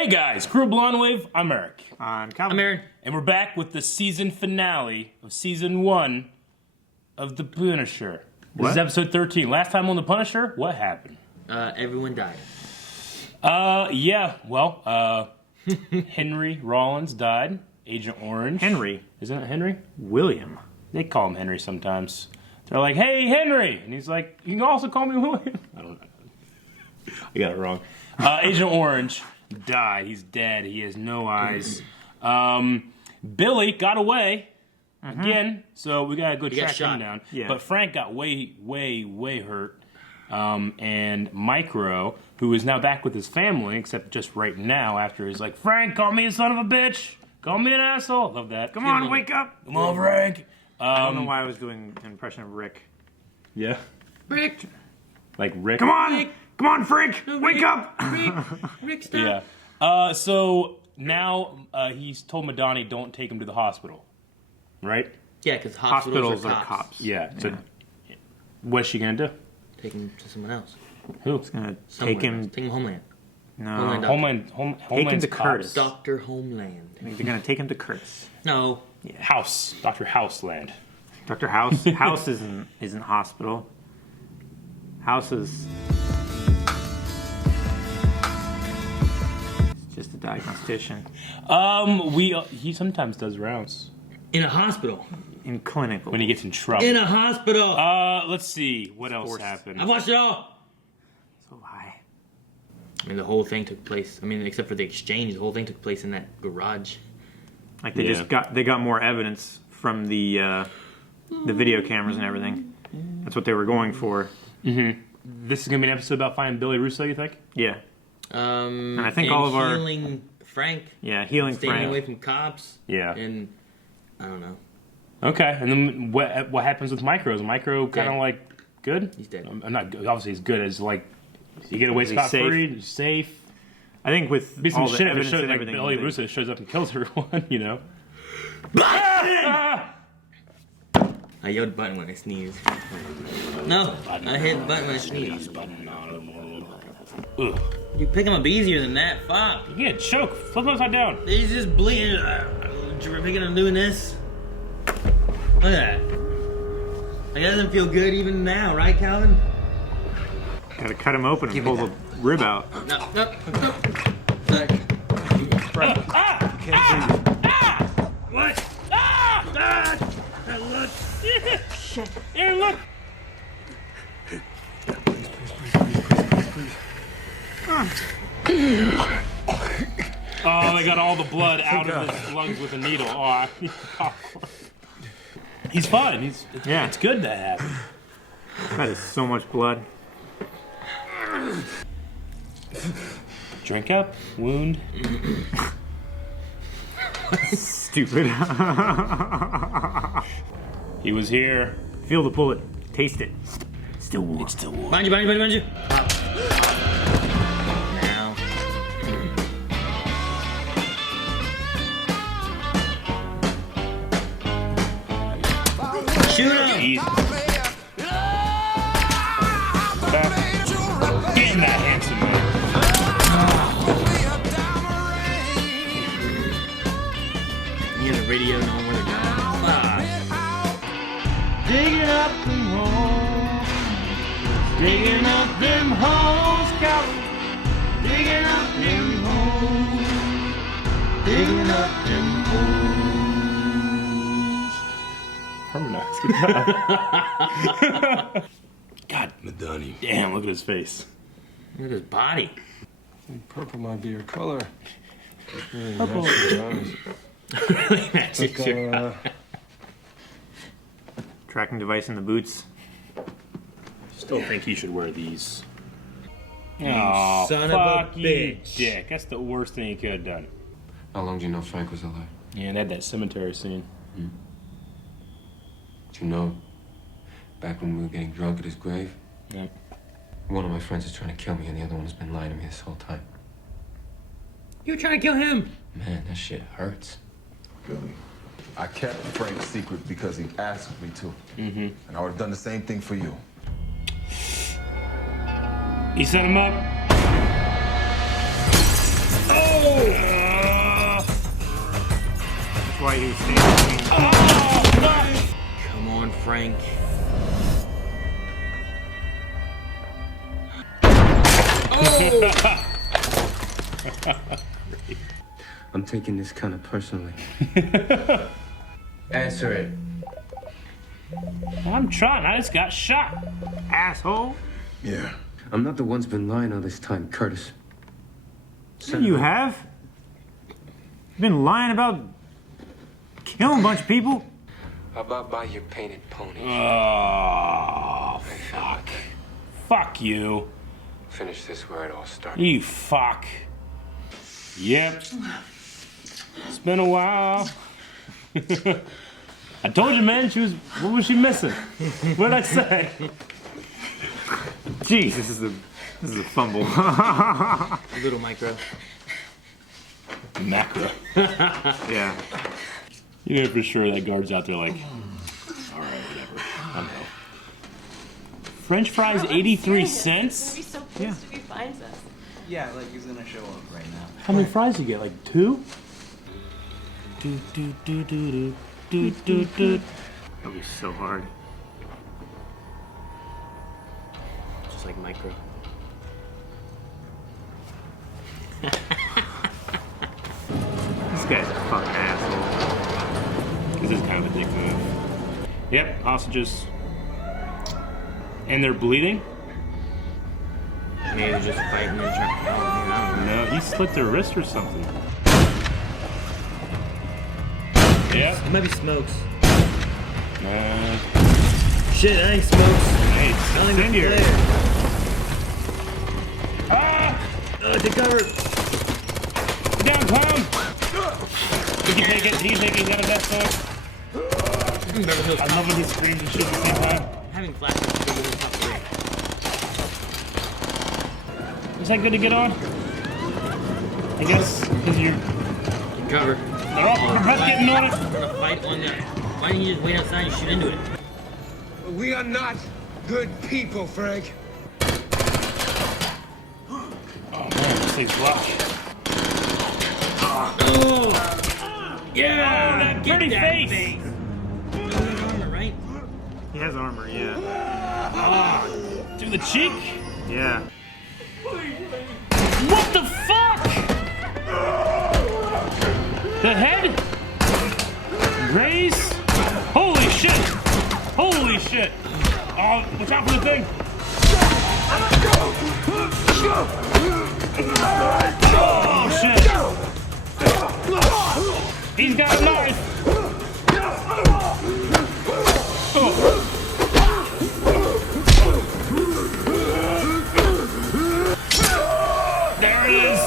Hey guys, Crew Blonde Wave, I'm Eric. I'm Calvin. I'm Aaron. And we're back with the season finale of season 1 of The Punisher. This is episode 13. Last time on The Punisher, what happened? Everyone died. Henry Rollins died. Agent Orange. Henry. Isn't it Henry? William. They call him Henry sometimes. They're like, hey, Henry! And he's like, you can also call me William. I don't know. I got it wrong. Agent Orange died. He's dead. He has no eyes. Billy got away again, so we gotta go track him down. Yeah. But Frank got way hurt. And Micro, who is now back with his family, except just right now after he's like, Frank, call me a son of a bitch. Call me an asshole. Love that. Come on, wake up. Come on, Frank. I don't know why I was doing an impression of Rick. Yeah. Rick! Like Rick. Come on! Rick. Come on, Frank! Wake up! Rick, stop! Yeah. So now he's told Madani don't take him to the hospital. Right? Yeah, because Hospitals are are cops. cops. Yeah. So what's she gonna do? Take him to someone else. Who? It's gonna Somewhere take him. else. Take him Homeland. No. Homeland. Homeland's to cops. Curtis. Dr. Homeland. They're gonna take him to Curtis. No. Yeah. House. Dr. Houseland. Dr. House. House isn't hospital. House is. It's just a diagnostician. He sometimes does rounds In a hospital. In clinical. when he gets in trouble. In a hospital! Let's see what else Forced. happened. I've watched it all! So high. I mean, the whole thing took place. I mean, except for the exchange, the whole thing took place in that garage. Like they got more evidence from the video cameras and everything. That's what they were going for. This is gonna be an episode about finding Billy Russo. You think? Yeah. And I think all of our- healing Frank. Yeah, healing Staying Frank. away from cops. Yeah. And I don't know. Okay. And then what happens with Micro? Is Micro kind of Dead. like good? He's dead. I'm not. Obviously, he's good. As like you get away Is he scot safe? free, he's safe. I think with Be some all the shit if it evidence shows and like everything. Billy they- Russo shows up and kills everyone. You know. I yelled button when I sneezed. No, I hit the button when I sneezed. Ugh. You pick him up easier than that. Fuck. You can't choke. Flip him upside down. He's just bleeding. You're picking him doing this. Look at that. Like, that doesn't feel good even now, right, Calvin? Gotta cut him open and pull the rib out. No. Look. What? Look. Shit. Aaron, look. Oh, they got all the blood out of his lungs with a needle. Oh, he's fine. It's good to have. That is so much blood. Drink up, wound. Stupid. He was here. Feel the bullet. Taste it. Still warm. It's still warm. Behind you. Now. Shoot him! Easy. Back. Get in that handsome man. Hear the radio knowing where they're going. Fuck. Digging up them holes. Digging up them holes, Calvin. Digging up them holes. Digging up them holes. Harmonize. Good job. God, Madani. Damn, look at his face. Look at his body. Purple might be your color. Really Purple. matches your eyes. Really matches But, your Tracking device in the boots. Still think he should wear these. You Oh, son of a fuck you, bitch. dick. That's the worst thing he could have done. How long do you know Frank was alive? Yeah, they had that cemetery scene. Do you know, back when we were getting drunk at his grave, Yeah. one of my friends is trying to kill me and the other one has been lying to me this whole time. You were trying to kill him. Man, that shit hurts. Billy, I kept Frank's secret because he asked me to. And I would have done the same thing for you. He set him up. Oh! why he was standing. Oh, fuck! Come on, Frank. I'm taking this kind of personally. Answer it. I'm trying. I just got shot. Asshole. Yeah. I'm not the one's been lying all this time, Curtis. Yeah, you have. You've been lying about killing a bunch of people. How about buy your painted pony? Oh, fuck. Fuck you. Finish this where it all started. You fuck. Yep. It's been a while. I told you, man, what was she missing? What did I say? Jeez. This is a fumble. Little micro. Macro. Yeah. You know for sure that guard's out there like, all right, whatever. I know. French fries, 83 cents? He's gonna be so pissed if he finds us. Yeah, like he's gonna show up right now. How many fries do you get? Like 2? Do, do, do, do, do, do, do, do. That'll be so hard. Just like micro. This guy's a fucking asshole. This is kind of a dick move. Yep, hostages. And they're bleeding? Maybe they're just fighting and trying. I don't know. No, he slit their wrist or something. Yep. It might be Smokes. Shit, That ain't Smokes. hey, I don't think Incendiary. it's there. ah! Take cover. Get down, clown! He can take it, he got a vest on. I love when he screams and shit at the same time. Having flashbacks to the top three. Is that good to get on? I guess, because you're... Cover. They're all about getting on it. We're gonna fight on that. Why didn't you just wait outside and shoot into it? We are not good people, Frank. Oh man, this thing's rough. Oh! Yeah! Oh, that pretty face! Armor, right? He has armor, yeah. Through the cheek? Yeah. What the fuck? The head? Raise? Holy shit! Holy shit! Oh, watch out for the thing! Oh shit! He's got a knife! Oh. There it is!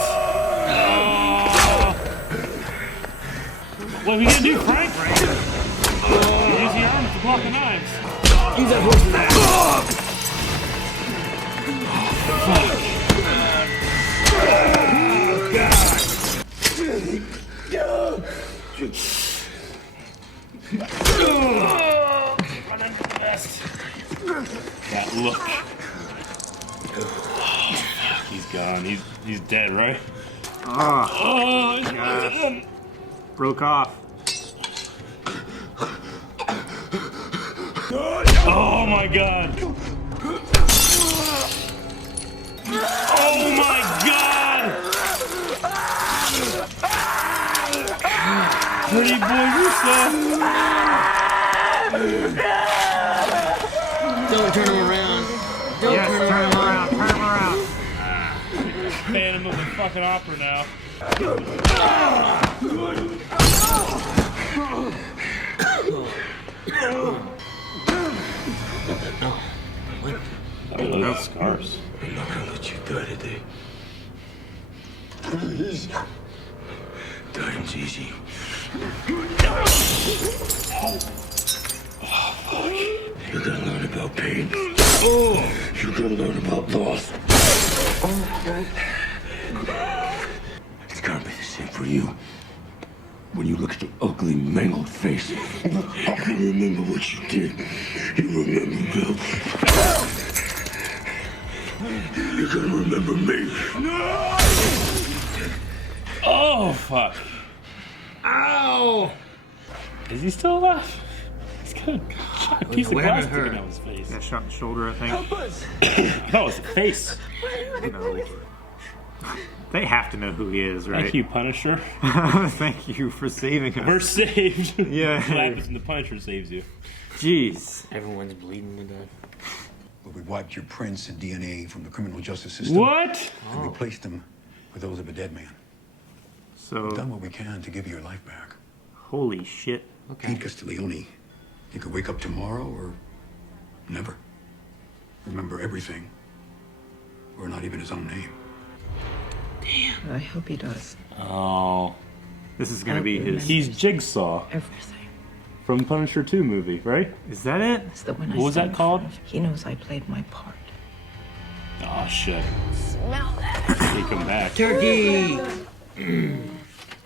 What are we gonna do, Frank? Use the arm to block the knives. Use that horse for that. Run under the vest. That look. Oh, fuck, he's gone. He's dead, right? Oh, he's dead. Broke off. Oh my god. Oh my god. Pretty boy Russo. Don't turn him around. Don't Yes, turn him turn him around. around, turn him around. Phantom of the fucking opera now. I mean, look at the scars. I'm not gonna let you die today. Dying's easy. You're gonna learn about pain. You're gonna learn about loss. It's gonna be the same for you. When you look at your ugly, mangled face, you remember what you did. You remember Bill. You're gonna remember me. Oh, fuck. Ow! Is he still alive? He's got a piece of What glass happened to sticking her? out of his face. Got shot in the shoulder, I think. Oh, it's the face. No. They have to know who he is, right? Thank you, Punisher. Thank you for saving us. We're saved. Yeah. What happens when the Punisher saves you? Jeez. Everyone's bleeding to death. But we wiped your prints and DNA from the criminal justice system. What? And replaced them with those of a dead man. So, We've done what we can to give you your life back. holy shit. Pete Castiglione, he could wake up tomorrow or never. Remember everything. Or not even his own name. I hope he does. Oh. This is gonna be his. He's Jigsaw Everything. from Punisher 2 movie, right? Is that it? It's the one I What was stand that called? for. He knows I played my part. Oh, shit. Smell that. He come back. Turkey!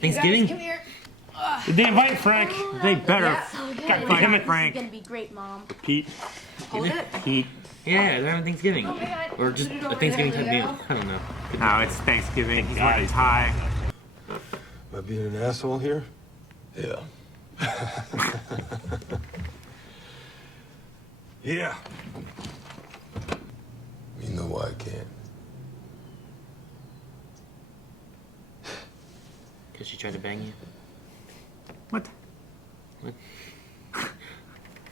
Thanksgiving? Come here. Did they invite Frank? They better. God damn it, This Frank. is gonna be great, Mom. Pete. Hold it. Pete. Yeah, they're having Thanksgiving. Oh my God. Or just Put it a over Thanksgiving there, type Leo. deal. I don't know. No, it's Thanksgiving. He's God, wearing a he's tie. Am I being an asshole here? Yeah. Yeah. You know why I can't. Because she tried to bang you. What? What?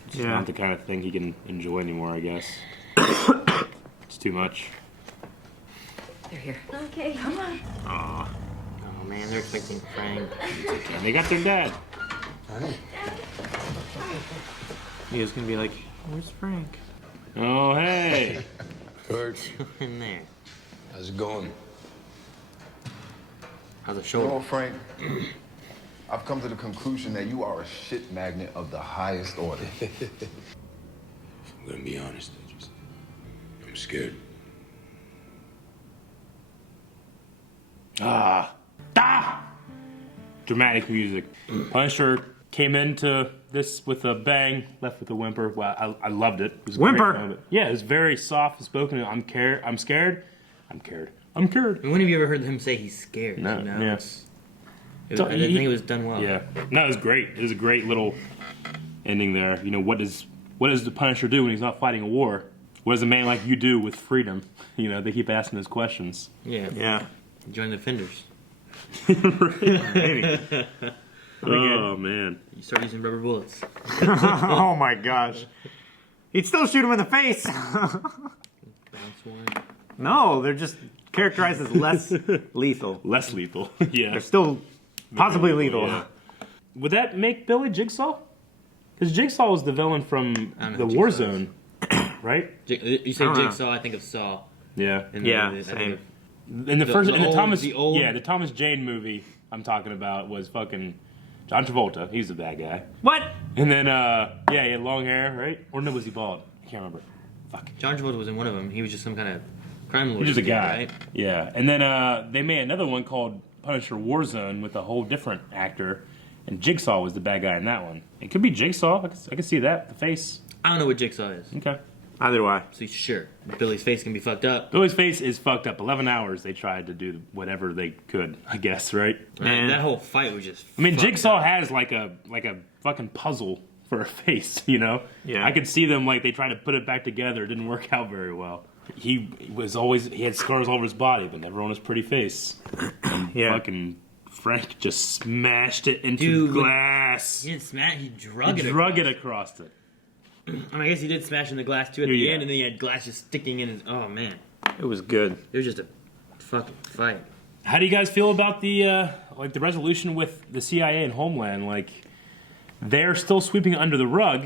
It's Yeah. not the kind of thing he can enjoy anymore, I guess. It's too much. They're here. Okay, come on. Aw. Oh man, they're expecting Frank. And they got their dad. He was gonna be like, "Where's Frank?" Oh, hey. Kurt, In there. how's it going? How's the You shoulder? know, Frank, I've come to the conclusion that you are a shit magnet of the highest order. I'm gonna be honest, I'm scared. Ah. Dramatic music. Punisher came into this with a bang, left with a whimper. Wow, I loved it. It was a great Whimper? moment. Yeah, it was very soft spoken. I'm scared. I'm scared. I'm scared. When have you ever heard him say he's scared? No, You know? yeah. I didn't think it was done well. Yeah. No, it was great. It was a great little ending there. You know, what does the Punisher do when he's not fighting a war? What does a man like you do with freedom? You know, they keep asking those questions. Yeah. Yeah. Join the Defenders. Maybe. Oh, man. You start using rubber bullets. Oh my gosh. He'd still shoot him in the face. Bounce one. No, they're just characterized as less lethal. Less lethal. Yeah. They're still possibly lethal. Yeah. Would that make Billy Jigsaw? Because Jigsaw was the villain from I don't know the who War Jigsaw Zone, right? You say I don't know. Jigsaw, I think of Saw. Yeah. And Yeah, I think same. of- In the first, the in the old- Thomas, the old- the Thomas Jane movie I'm talking about was fucking John Travolta. He's the bad guy. What? And then, yeah, he had long hair, right? Or no, was he bald? I can't remember. Fuck. John Travolta was in one of them. He was just some kind of crime lord. He's just a dude, guy. right? Yeah. And then they made another one called Punisher Warzone with a whole different actor. And Jigsaw was the bad guy in that one. It could be Jigsaw. I could see that. The face. I don't know what Jigsaw is. Okay. Either way. So sure, Billy's face can be fucked up. Billy's face is fucked up. 11 hours they tried to do whatever they could, I guess, right? Man. That whole fight was just. I mean, fucked Jigsaw up. has like a fucking puzzle for a face, you know? Yeah. I could see them like they tried to put it back together. It didn't work out very well. He had scars all over his body, but never on his pretty face. And Yeah. fucking Frank just smashed it into Dude, glass. He didn't smash. He drug He it. drug it across it. I mean, I guess he did smash in the glass too at the Yeah. end, and then he had glass just sticking in his. Oh man, It was good. it was just a fucking fight. How do you guys feel about the the resolution with the CIA and Homeland? Like, they're still sweeping it under the rug,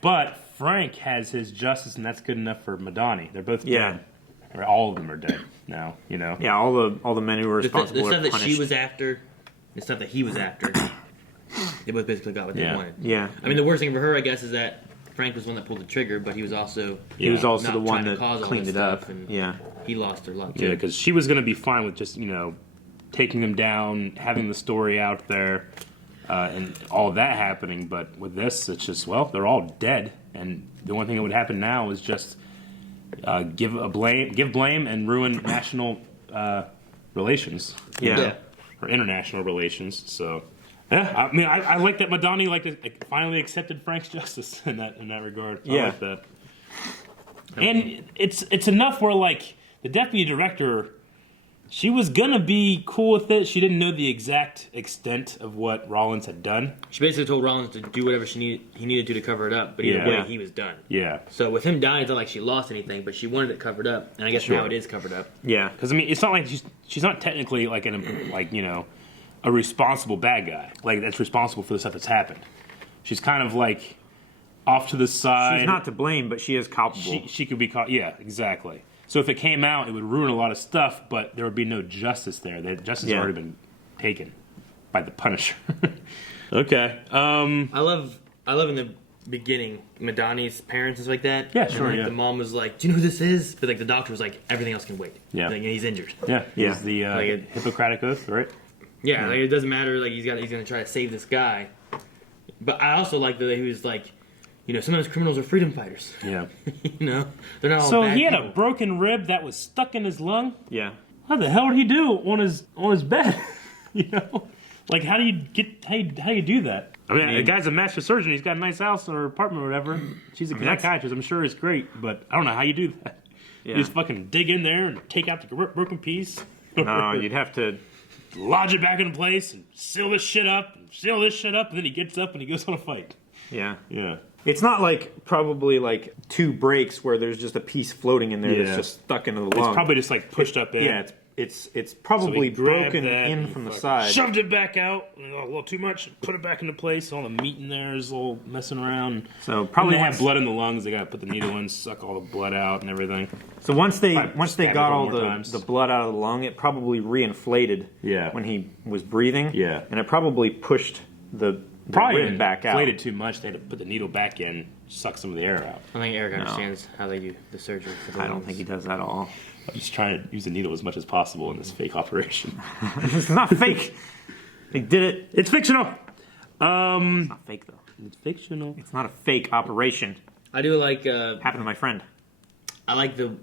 but Frank has his justice, and that's good enough for Madani. They're both Yeah. dead. Or all of them are dead now. You know. Yeah, all the men who were The responsible stuff were that punished. she was after, the stuff that he was after, they both basically got what they Yeah. wanted. Yeah. I mean, the worst thing for her, I guess, is that Frank was the one that pulled the trigger, but he was also He was also not the one trying to that cause all cleaned this it up. stuff, and Yeah. he lost her luck Yeah, too. because she was going to be fine with just, taking them down, having the story out there, and all that happening. But with this, it's just, well, they're all dead. And the only thing that would happen now is just give blame and ruin national relations. Yeah. Yeah. Or international relations. So Yeah, I mean, I like that Madani finally accepted Frank's justice in that regard. I like that. And it's enough where like the deputy director, she was gonna be cool with it. She didn't know the exact extent of what Rollins had done. She basically told Rollins to do whatever he needed to cover it up, but either way, he was done. Yeah. So with him dying, it's not like she lost anything, but she wanted it covered up, and I guess now it is covered up. Yeah. Because I mean, it's not like she's not technically like a responsible bad guy, like that's responsible for the stuff that's happened. She's kind of like off to the side. She's not to blame, but she is culpable. She could be caught. Yeah, exactly. So if it came out, it would ruin a lot of stuff, but there would be no justice there. That justice has already been taken by the Punisher. Okay. I love in the beginning, Madani's parents and stuff like that. Yeah, sure. And, the mom was like, "Do you know who this is?" But like the doctor was like, "Everything else can wait." Yeah. Like, he's injured. Yeah. He's the Hippocratic Oath, right? Yeah, like it doesn't matter. Like he's gonna try to save this guy. But I also like that he was like, sometimes criminals are freedom fighters. Yeah. They're not all So bad he had people. a broken rib that was stuck in his lung. Yeah. What the hell did he do on his bed? Like how do you do that? I mean, the guy's a master surgeon. He's got a nice house or apartment or whatever. She's a psychiatrist. I'm sure it's great, but I don't know how you do that. Yeah. You just fucking dig in there and take out the broken piece. No, you'd have to lodge it back in place and seal this shit up, and then he gets up and he goes on a fight. Yeah. Yeah. It's not like probably like two breaks where there's just a piece floating in there that's just stuck into the lung. It's probably just like pushed up in. Yeah, it's probably broken in from the side. Shoved it back out a little too much. Put it back into place. All the meat in there is all messing around. So probably they have blood in the lungs. They got to put the needle in, suck all the blood out, and everything. So once they stab got it all more times. the blood out of the lung, it probably reinflated. Yeah. When he was breathing. Yeah. And it probably pushed the rib back out. Inflated too much. They had to put the needle back in, suck some of the air out. I think Eric understands how they do the surgery. For the I don't lungs. think he does that at all. He's trying to use the needle as much as possible in this fake operation. It's not fake. They did it. It's fictional. It's not fake though. It's fictional. It's not a fake operation. I do like. Happened to my friend. I like the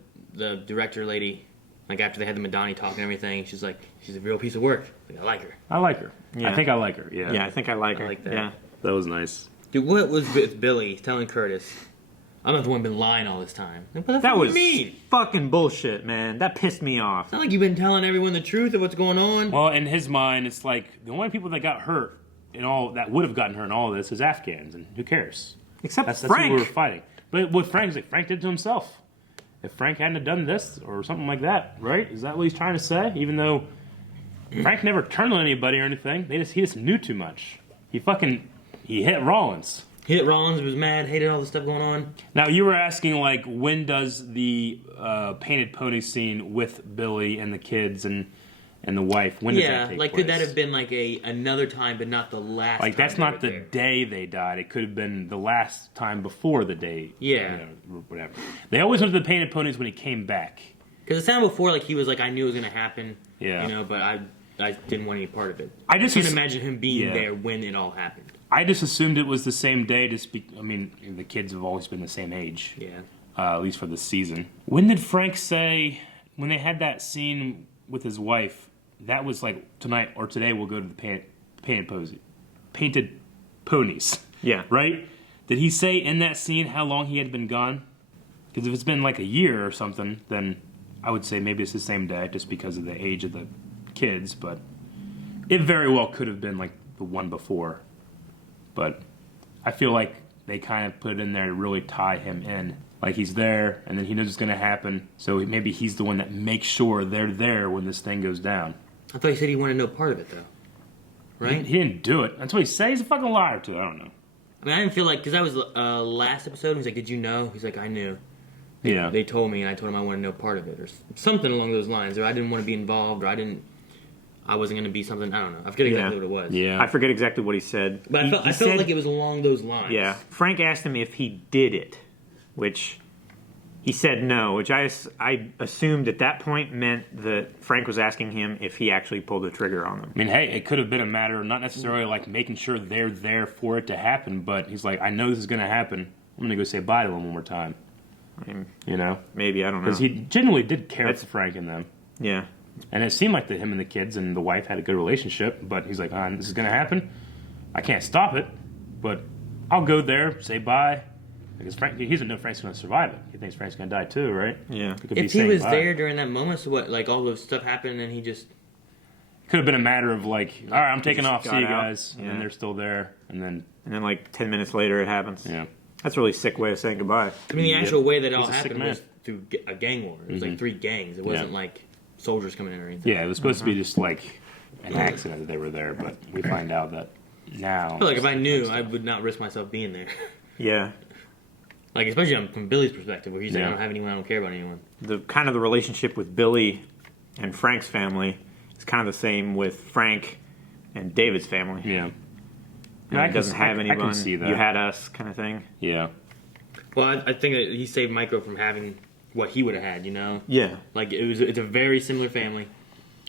director lady. Like after they had the Madani talk and everything, she's like, she's a real piece of work. Like, I like her. I like her. Yeah. I think I like her. Yeah. Yeah, I think I like her. like that. Yeah. That was nice. Dude, what was with Billy telling Curtis, I'm not the one been lying all this time? Like, what the That fuck was do you mean? fucking bullshit, man. That pissed me off. It's not like you've been telling everyone the truth of what's going on. Well, in his mind, it's like the only people that got hurt in all that would have gotten hurt in all of this is Afghans, and who cares? Except That's Frank. who we were fighting. But with Frank, it's like Frank did it to himself. If Frank hadn't have done this or something like that, right? Is that what he's trying to say? Even though Frank never turned on anybody or anything, he just knew too much. He hit Rollins. Hit Rollins, was mad, hated all the stuff going on. Now you were asking like when does the painted pony scene with Billy and the kids and the wife, when does that take like place? could that have been like another time, but not the last? Like time that's they not were the there? day they died. It could have been the last time before the day. Yeah. Whatever. They always went to the painted ponies when he came back. Because it sounded before like he was like, I knew it was gonna happen. Yeah. But I didn't want any part of it. I just can't imagine him being Yeah. there when it all happened. I just assumed it was the same day. I mean, the kids have always been the same age. Yeah. At least for the season. When did Frank say when they had that scene with his wife? That was like tonight or today. We'll go to the painted ponies. Yeah. Right? Did he say in that scene how long he had been gone? Because if it's been like a year or something, then I would say maybe it's the same day, just because of the age of the kids. But it very well could have been like the one before. But I feel like they kind of put it in there to really tie him in. Like he's there, and then he knows it's going to happen. So maybe he's the one that makes sure they're there when this thing goes down. I thought he said he wanted no part of it though. Right? He didn't do it. That's what he said. He's a fucking liar too. I don't know. I mean, I didn't feel like, because that was last episode. He's like, "Did you know?" He's like, "I knew." Yeah. They told me, and I told him I wanted no part of it, or something along those lines. Or I didn't want to be involved, or I wasn't going to be something. I don't know. I forget exactly what it was. Yeah. I forget exactly what he said. But I felt like it was along those lines. Yeah. Frank asked him if he did it, which he said no, which I assumed at that point meant that Frank was asking him if he actually pulled the trigger on them. I mean, hey, it could have been a matter of not necessarily like making sure they're there for it to happen, but he's like, I know this is going to happen. I'm going to go say bye to them one more time. I mean, You know? maybe, I don't know. Because he genuinely did care for Frank and them. Yeah. And it seemed like him and the kids and the wife had a good relationship, but he's like, this is going to happen. I can't stop it, but I'll go there, say bye. Because Frank, he doesn't know Frank's going to survive it. He thinks Frank's going to die too, right? Yeah. He could If be he was bye. there during that moment, so what? Like all the stuff happened, and he just Could have been a matter of like, all right, I'm taking just off, see got you out. guys, and then Yeah. they're still there, and then like 10 minutes later it happens. yeah. That's a really sick way of saying goodbye. I mean, the actual way that it all He's a sick happened man. was through a gang war. It was like 3 gangs. It wasn't like soldiers coming in or anything. Yeah, it was supposed to be just like an accident that they were there, but we find out that now. I feel like if I knew, I would not risk myself being there. Yeah. Like, especially from Billy's perspective, where he's like, Yeah. I don't have anyone, I don't care about anyone. The kind of the relationship with Billy and Frank's family is kind of the same with Frank and David's family. Yeah. And I he can- doesn't have I can anyone. see that. You had us, kind of thing. Yeah. Well, I think that he saved Micro from having what he would have had, you know? Yeah. Like, it's a very similar family.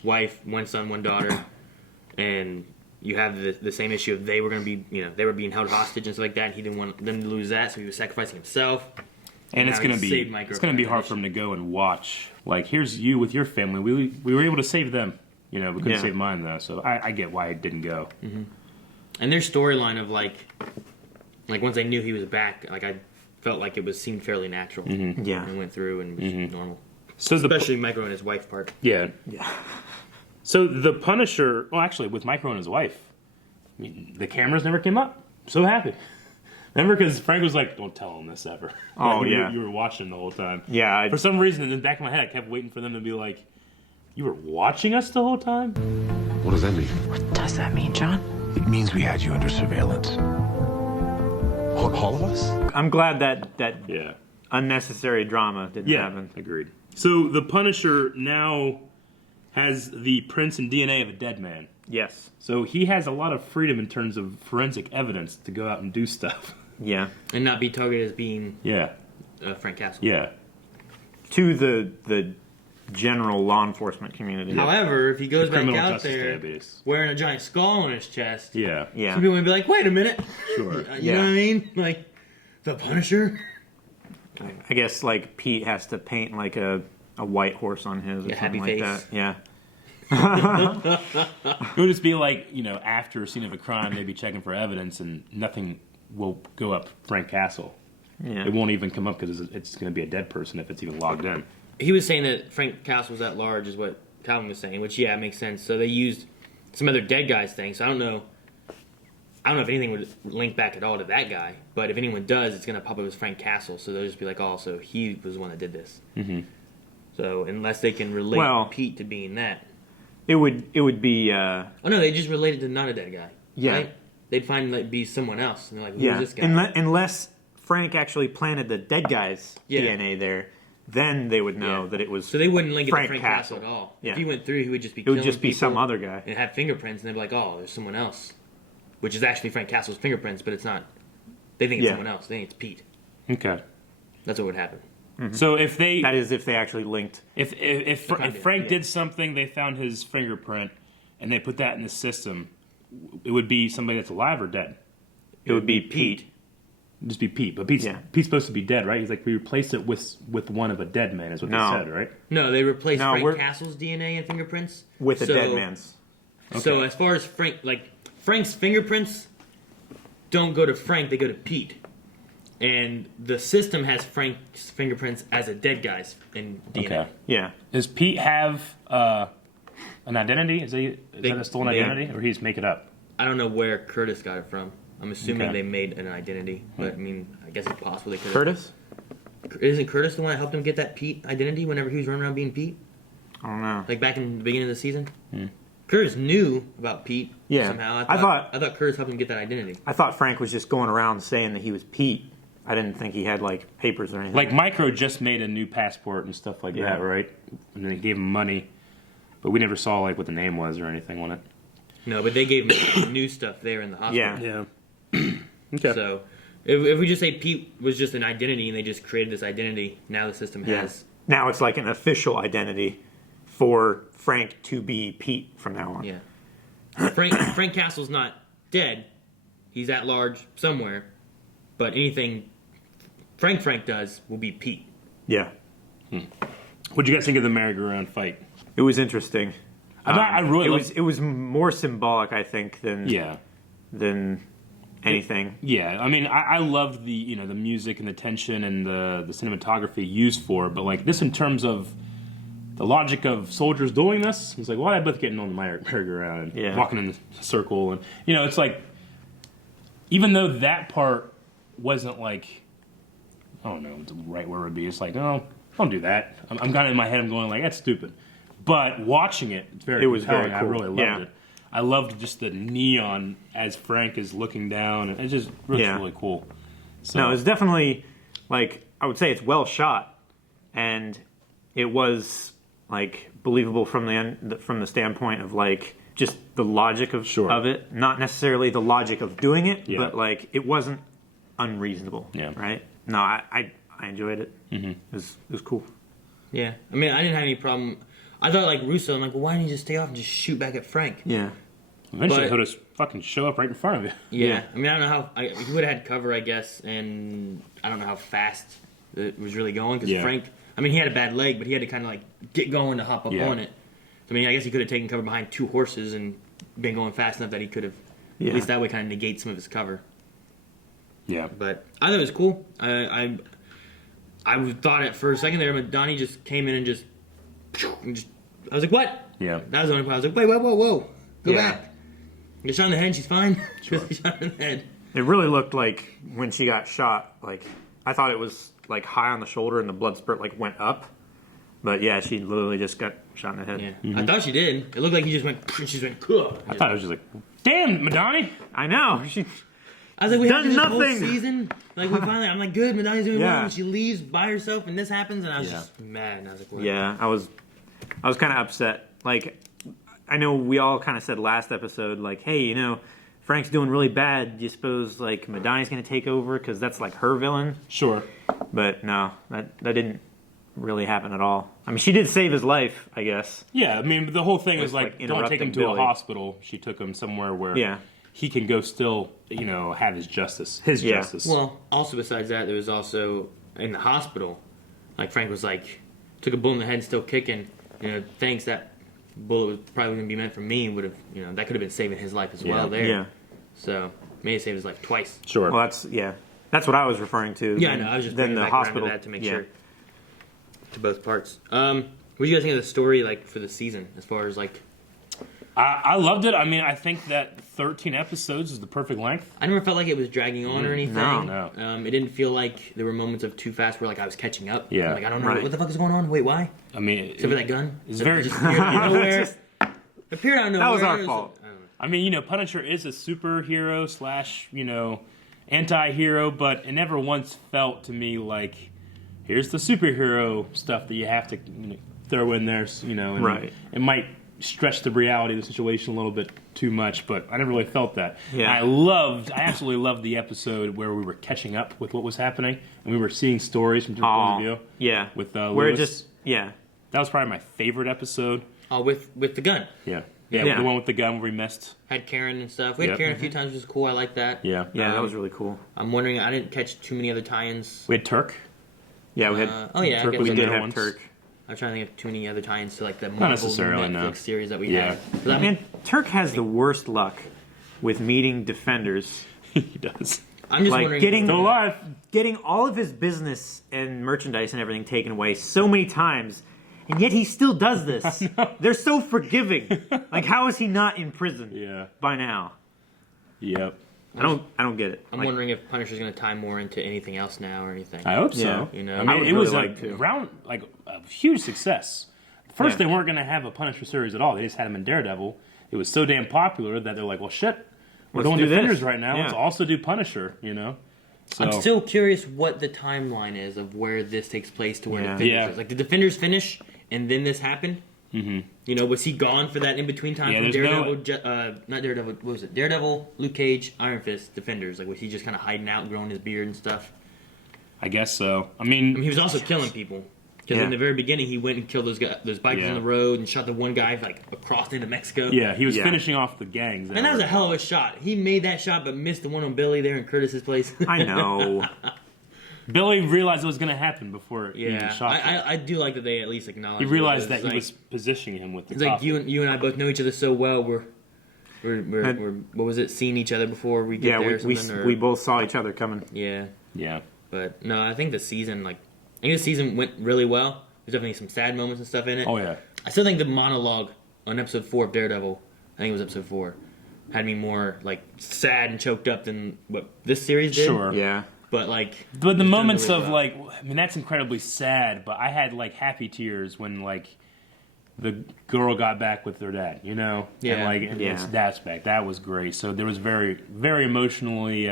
Wife, 1 son, 1 daughter. And you have the same issue of they were going to be, you know, they were being held hostage and stuff like that. And he didn't want them to lose that, so he was sacrificing himself. And it's now gonna he be saved Micro it's gonna from be that hard for him to go and watch. Like, here's you with your family. We were able to save them. You know, we couldn't Yeah. save mine though. So I get why it didn't go. And their storyline of like once I knew he was back, like I felt like it seemed fairly natural. Yeah. And went through and was normal. So Especially Micro and his wife part. yeah. Yeah. So the Punisher, well, actually, with Micro and his wife, I mean, the cameras never came up. So happy. Remember, because Frank was like, "Don't tell him this ever." Oh, Like, yeah. you were watching the whole time. Yeah. For some reason, in the back of my head, I kept waiting for them to be like, "You were watching us the whole time?" What does that mean? What does that mean, John? It means we had you under surveillance. All of us? I'm glad that Yeah. unnecessary drama didn't Yeah. happen. Agreed. So the Punisher now has the prints and DNA of a dead man. Yes. So he has a lot of freedom in terms of forensic evidence to go out and do stuff. Yeah. And not be targeted as being Yeah. Frank Castle. Yeah. To the general law enforcement community. However, if he goes back Criminal out justice there database. wearing a giant skull on his chest, Yeah. Yeah. some people would be like, wait a minute. Sure. You know what I mean? Like, the Punisher? I guess like Pete has to paint like a white horse on his or Yeah, something happy like face. that. Yeah. It would just be like, you know, after a scene of a crime, they'd be checking for evidence and nothing will go up Frank Castle. Yeah. It won't even come up because it's going to be a dead person if it's even logged in. He was saying that Frank Castle was at large, is what Calvin was saying, which, yeah, makes sense. So they used some other dead guy's thing, so I don't know if anything would link back at all to that guy, but if anyone does, it's going to pop up as Frank Castle, so they'll just be like, oh, so he was the one that did this. Mm-hmm. So unless they can relate Well- Pete to being that. It would be Oh, no, they just related to not a dead guy. Yeah. Right? They'd find, like, be someone else, and they're like, who's yeah. this guy? Unless Frank actually planted the dead guy's Yeah. DNA there, then they would know Yeah. that it was. So they wouldn't link it Frank to Frank Castle. Castle at all. Yeah. If he went through, he would just be It would killing just be people some other guy. and have fingerprints, and they'd be like, oh, there's someone else. Which is actually Frank Castle's fingerprints, but it's not. They think it's Yeah. someone else. They think it's Pete. Okay. That's what would happen. So if they That is if they actually linked. if Frank yeah. did something, they found his fingerprint, and they put that in the system, it would be somebody that's alive or dead. It would be Pete. It'd just be Pete, but Pete's Yeah. supposed to be dead, right? He's like, we replaced it with one of a dead man, is what No. they said, right? No, they replaced No, Frank we're- Castle's DNA and fingerprints With a So- dead man's. So Okay. as far as Frank's fingerprints don't go to Frank; they go to Pete. And the system has Frank's fingerprints as a dead guy's in DNA. Okay. Yeah. Does Pete have an identity? Is that a stolen they- identity, or he's make it up? I don't know where Curtis got it from. I'm assuming Okay. they made an identity, but I mean, I guess it's possible they could. Curtis? Isn't Curtis the one that helped him get that Pete identity whenever he was running around being Pete? I don't know. Like back in the beginning of the season? Curtis knew about Pete Yeah. somehow. I thought- Curtis helped him get that identity. I thought Frank was just going around saying that he was Pete. I didn't think he had like papers or anything. Like Micro just made a new passport and stuff like Yeah. that, right? And they gave him money, but we never saw like what the name was or anything on it. No, but they gave him new stuff there in the hospital. Yeah. Yeah. Okay. So if we just say Pete was just an identity and they just created this identity, now the system Yeah. has. Now it's like an official identity for Frank to be Pete from now on. Yeah. Frank Castle's not dead. He's at large somewhere. But anything Frank does will be Pete. Yeah. What'd you guys think of the merry-go-round fight? It was interesting. I really it was more symbolic, I think, than Yeah. than anything. Yeah, I mean, I loved the the music and the tension and the cinematography used for it, but like this in terms of the logic of soldiers doing this, it's like, why are they both getting on the merry-go-round and walking in the circle? And, it's like, even though that part wasn't like, I don't know what the right word would be, it's like, no, don't do that. I'm kind of in my head, I'm going like, that's stupid. But watching it, it was very cool. I really loved it. I loved just the neon as Frank is looking down, and it just really cool. So, no, it's definitely, like, I would say it's well shot, and it was like believable from the standpoint of like just the logic of it, not necessarily the logic of doing it, but like it wasn't unreasonable. Yeah. Right? No, I enjoyed it. Mm-hmm. It was cool. Yeah. I mean, I didn't have any problem. I thought like Russo, I'm like, well, why didn't he just stay off and just shoot back at Frank? Yeah. Eventually he'll just fucking show up right in front of you. Yeah. I mean, I don't know how he would have had cover, I guess, and I don't know how fast it was really going because Frank. I mean, he had a bad leg, but he had to kind of like get going to hop up on it. I mean, I guess he could have taken cover behind 2 horses and been going fast enough that he could have, at least that way, kind of negate some of his cover. Yeah. But I thought it was cool. I thought at first, second there, Donnie just came in and just, I was like, what? Yeah. That was the only part. I was like, wait, whoa. Go back. Get shot in the head, she's fine. Sure. Shot in the head. It really looked like when she got shot, like, I thought it was like high on the shoulder and the blood spurt like went up. But yeah, she literally just got shot in the head. Yeah. Mm-hmm. I thought she did. It looked like he just went, and she just went, I thought it was just like, damn, Madani. I know. I was like, we have to do nothing. this whole season. Like, we finally, I'm like, good, Madani's doing well. And she leaves by herself and this happens. And I was just mad. And I was like, what? Yeah, I was kind of upset. Like, I know we all kind of said last episode, like, hey, Frank's doing really bad. Do you suppose, like, Madani's going to take over because that's, like, her villain? Sure. But no, that didn't really happen at all. I mean, she did save his life, I guess. Yeah, I mean, the whole thing was like don't take him to a hospital. She took him somewhere where he can go still, have his justice. Justice. Well, also besides that, there was also, in the hospital, like, Frank was like, took a bullet in the head, still kicking. Thanks, that bullet was probably going to be meant for me. Would have, that could have been saving his life as well there. Yeah. So, may have saved his life twice. Sure. Well, that's what I was referring to. Yeah, I know. I was just bringing back around to that to make sure. To both parts. What do you guys think of the story, like, for the season, as far as, like... I loved it. I mean, I think that 13 episodes is the perfect length. I never felt like it was dragging on or anything. No. It didn't feel like there were moments of too fast where, like, I was catching up. Yeah. Like, I don't know. What the fuck is going on? Wait, why? I mean... Except for that gun. It's very... Just appeared out of nowhere. Appeared out of nowhere. That was our fault. I mean, Punisher is a superhero / anti-hero, but it never once felt to me like, here's the superhero stuff that you have to throw in there, and right. It might stretch the reality of the situation a little bit too much, but I never really felt that. Yeah. I absolutely loved the episode where we were catching up with what was happening, and we were seeing stories from different points of view. Yeah. With where Lewis. That was probably my favorite episode. Oh, with the gun. Yeah. Yeah, the one with the gun where we missed. Had Karen and stuff. We had Karen a few times, which was cool. I like that. Yeah. Yeah, that was really cool. I'm wondering, I didn't catch too many other tie-ins. We had Turk. Yeah, we had Turk. We did have Turk. I'm trying to think of too many other tie-ins to like the Marvel Netflix series that we had. Man, Turk has the worst luck with meeting defenders. He does. I'm just wondering, getting all of his business and merchandise and everything taken away so many times. And yet he still does this. They're so forgiving. Like, how is he not in prison by now? Yep. I don't get it. I'm wondering if Punisher's going to tie more into anything else now or anything. I hope so. Yeah. I mean, it was a huge success. First, they weren't going to have a Punisher series at all. They just had him in Daredevil. It was so damn popular that they're like, well, shit, we're doing Defenders right now. Let's also do Punisher, So, I'm still curious what the timeline is of where this takes place to where Defenders is. Like, did Defenders finish and then this happened? Mm-hmm. Was he gone for that in-between time from Daredevil, not Daredevil, what was it? Daredevil, Luke Cage, Iron Fist, Defenders. Like, was he just kind of hiding out, growing his beard and stuff? I guess so. I mean he was also killing people. Because in the very beginning, he went and killed those bikers on the road and shot the one guy, like, across into Mexico. Yeah, he was finishing off the gangs. And that was a hell of a shot. He made that shot, but missed the one on Billy there in Curtis's place. I know. Billy realized it was going to happen before he even shot him. I do like that they at least acknowledged. He realized that he was positioning him with the It's like you and I both know each other so well. We're what was it? Seeing each other before we get there or something? We both saw each other coming. Yeah. Yeah. But no, I think the season went really well. There's definitely some sad moments and stuff in it. Oh yeah. I still think the monologue on episode 4 of Daredevil, I think it was episode 4, had me more like sad and choked up than what this series did. Sure. Yeah. But the moments of like, I mean, that's incredibly sad. But I had like happy tears when like the girl got back with her dad. You know. Yeah. And his dad's back. That was great. So there was very, very emotionally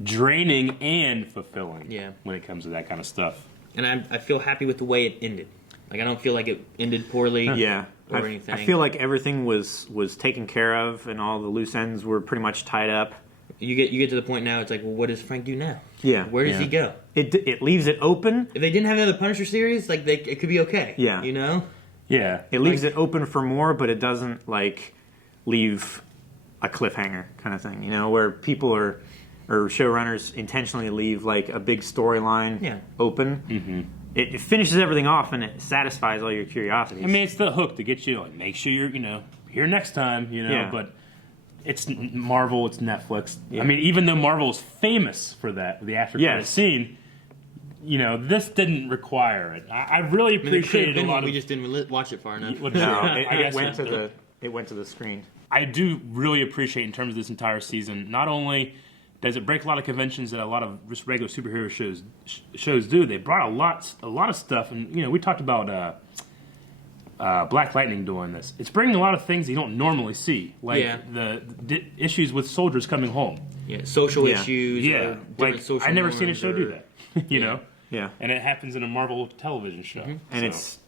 draining and fulfilling. Yeah. When it comes to that kind of stuff. And I feel happy with the way it ended. Like I don't feel like it ended poorly. Yeah. Or anything. I feel like everything was taken care of, and all the loose ends were pretty much tied up. You get to the point now. It's like, well, what does Frank do now? Yeah. Where does he go? It leaves it open. If they didn't have another Punisher series, like it could be okay. Yeah. You know. Yeah. It leaves it open for more, but it doesn't like leave a cliffhanger kind of thing. You know, where people or showrunners intentionally leave like a big storyline open. Mm-hmm. It finishes everything off and it satisfies all your curiosities. I mean, it's the hook to get you like make sure you're here next time. But. It's Marvel, it's Netflix. Yeah. I mean, even though Marvel is famous for that, the after credit scene, this didn't require it. I really appreciated a lot of. We just didn't watch it far enough. It went to the screen. I do really appreciate in terms of this entire season. Not only does it break a lot of conventions that a lot of just regular superhero shows do, they brought a lot of stuff, and we talked about. Black Lightning doing this. It's bringing a lot of things you don't normally see, like the issues with soldiers coming home. Yeah, social issues. Yeah, like I never seen a show do that. know. Yeah, and it happens in a Marvel television show, and it's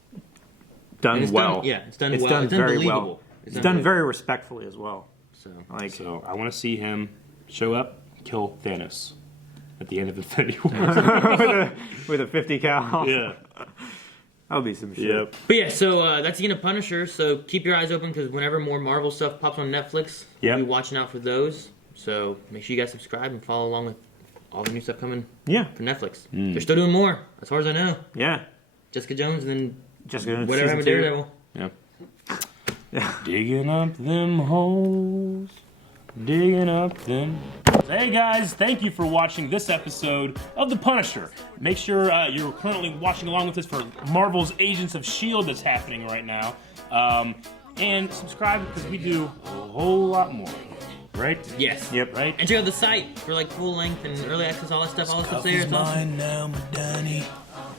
done well. It's done well. Done it's very well. It's done very respectfully as well. So I want to see him show up, kill Thanos at the end of Infinity War with a 50 cal. Yeah. That'll be some shit. Yep. But yeah, so that's the end of Punisher. So keep your eyes open because whenever more Marvel stuff pops on Netflix, we'll be watching out for those. So make sure you guys subscribe and follow along with all the new stuff coming for Netflix. They're still doing more, as far as I know. Yeah. Jessica Jones and then whatever happened to Daredevil. Yeah. Digging up them holes. Digging up them. Hey guys, thank you for watching this episode of The Punisher. Make sure you're currently watching along with us for Marvel's Agents of S.H.I.E.L.D. that's happening right now. And subscribe because we do a whole lot more. Right? Yes. Yep. Right? And check out the site for like full length and early access, all that stuff. All that stuff's there. It's awesome. Now, my Danny.